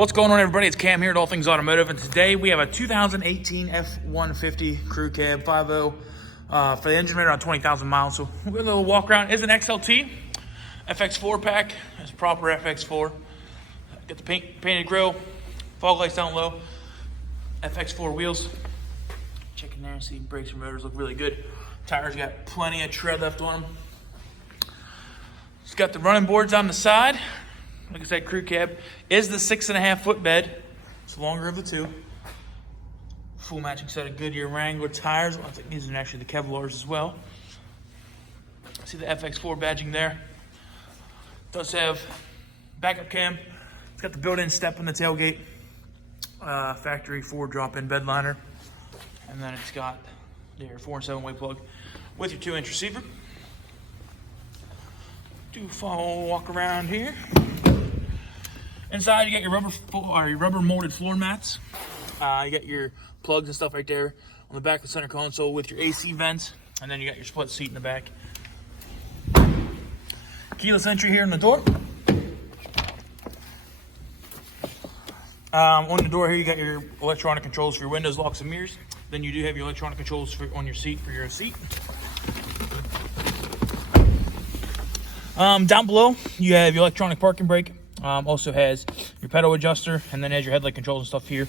What's going on, everybody? It's Cam here at All Things Automotive, and today we have a 2018 F-150 Crew Cab 5.0 for the engine rated on 20,000 miles. So we're a little walk around. It's an XLT FX4 pack. It's proper FX4. Got the painted grille, fog lights down low, FX4 wheels. Check in there and see brakes and rotors look really good. Tires got plenty of tread left on them. It's got the running boards on the side. Like I said, crew cab is the 6.5 foot bed. It's the longer of the two. Full matching set of GoodYear Wrangler tires. I think these are actually the Kevlars as well. See the FX4 badging there. Does have backup cam. It's got the built-in step in the tailgate. Factory Ford drop-in bed liner. And then it's got your 4 and 7 way plug with your 2-inch receiver. Do follow walk around here. Inside, you got your rubber molded floor mats. You got your plugs and stuff right there on the back of the center console with your AC vents, and then you got your split seat in the back. Keyless entry here in the door. On the door here, you got your electronic controls for your windows, locks, and mirrors. Then you do have your electronic controls on your seat for your seat. Down below, you have your electronic parking brake. Also has your pedal adjuster, and then has your headlight controls and stuff here.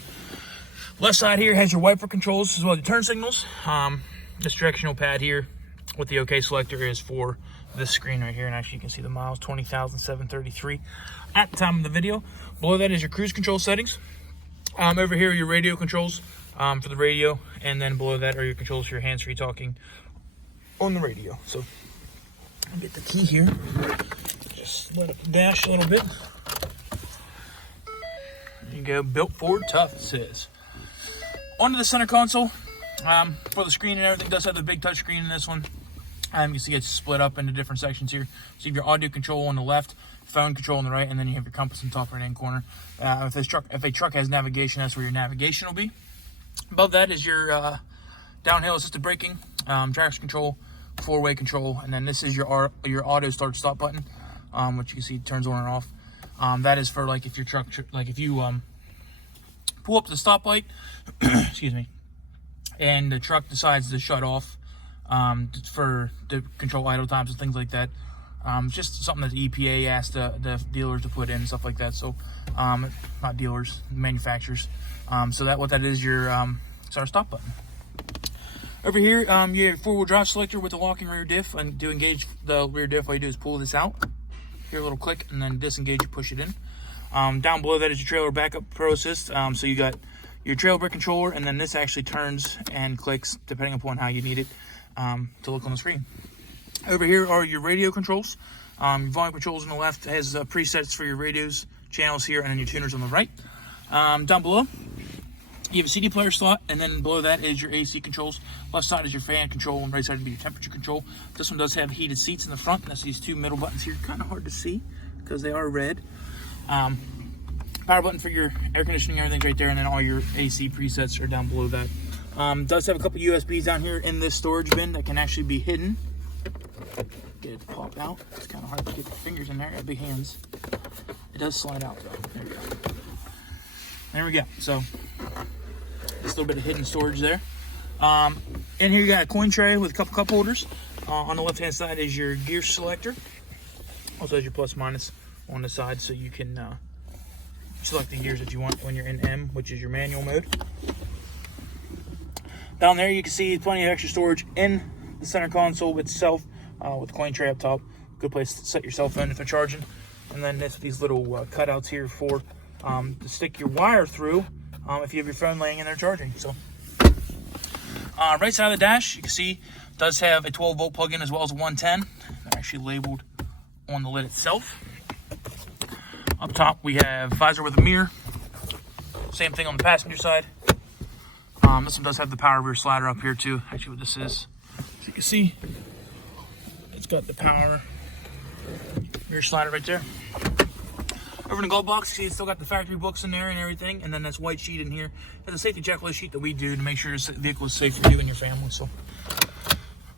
Left side here has your wiper controls as well as your turn signals. This directional pad here with the OK selector is for this screen right here, and actually you can see the miles, 20,733 at the time of the video. Below that is your cruise control settings. Over here are your radio controls for the radio, and then below that are your controls for your hands-free talking on the radio. So I'll get the key here. Just let up the dash a little bit. There you go, built Ford tough, it says. Onto the center console. For the screen and everything, does have the big touch screen in this one. You can see it's split up into different sections here. So you have your audio control on the left, phone control on the right, and then you have your compass in the top right hand corner. If a truck has navigation, that's where your navigation will be. Above that is your downhill assisted braking, traction control, 4-way control, and then this is your auto start stop button, which you can see turns on and off. That is for like if your truck, like if you pull up to the stoplight, excuse me, and the truck decides to shut off for the control idle times and things like that. Just something that the EPA asked the dealers to put in and stuff like that. So not dealers, manufacturers. So what that is your start stop button. Over here, you have your 4-wheel drive selector with the locking rear diff, and to engage the rear diff, all you do is pull this out. Here, a little click, and then disengage, you push it in. Down below that is your trailer backup pro assist. So you got your trailer brake controller, and then this actually turns and clicks depending upon how you need it to look on the screen. Over here are your radio controls. Your volume controls on the left has presets for your radios, channels here, and then your tuners on the right. Down below, you have a CD player slot, and then below that is your AC controls. Left side is your fan control, and right side would be your temperature control. This one does have heated seats in the front. That's these 2 middle buttons here. Kind of hard to see because they are red. Power button for your air conditioning, everything's right there, and then all your AC presets are down below that. Does have a couple USBs down here in this storage bin that can actually be hidden. Get it to pop out. It's kind of hard to get your fingers in there. I have big hands. It does slide out though. There we go. There we go. So just a little bit of hidden storage there. In here you got a coin tray with a couple cup holders. On the left hand side is your gear selector. Also has your plus minus on the side, so you can select the gears that you want when you're in M, which is your manual mode. Down there you can see plenty of extra storage in the center console itself, with the coin tray up top. Good place to set your cell phone if you're charging. And then there's these little cutouts here for to stick your wire through if you have your phone laying in there charging. So right side of the dash, you can see does have a 12-volt plug-in as well as a 110. They're actually labeled on the lid itself. Up top we have visor with a mirror. Same thing on the passenger side. This one does have the power rear slider up here too. Actually, what this is, as you can see, it's got the power rear slider right there. Over in the glove box, you see it's still got the factory books in there and everything, and then this white sheet in here. There's a safety checklist sheet that we do to make sure the vehicle is safe for you and your family. So,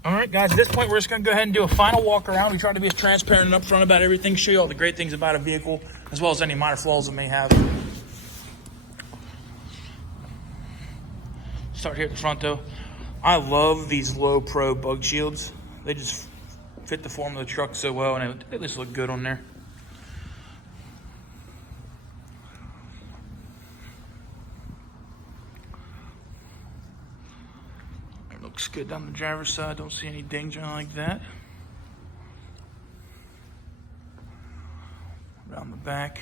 all right, guys, at this point, we're just going to go ahead and do a final walk around. We try to be as transparent and upfront about everything, show you all the great things about a vehicle, as well as any minor flaws it may have. Start here at the front though. I love these low pro bug shields. They just fit the form of the truck so well, and they just look good on there. It looks good down the driver's side. Don't see any dings or anything like that. Around the back,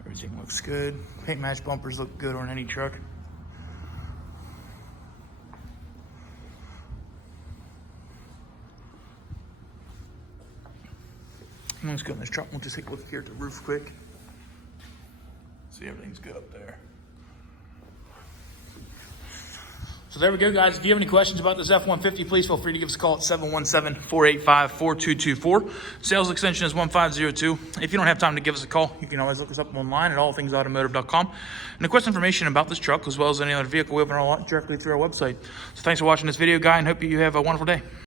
everything looks good. Paint match bumpers look good on any truck. Let's go in this truck. We'll just take a look here at the roof quick. See, everything's good up there. So there we go, guys. If you have any questions about this F-150, please feel free to give us a call at 717-485-4224. Sales extension is 1502. If you don't have time to give us a call, you can always look us up online at allthingsautomotive.com. And request information about this truck, as well as any other vehicle we have on our lot directly through our website. So thanks for watching this video, guy, and hope you have a wonderful day.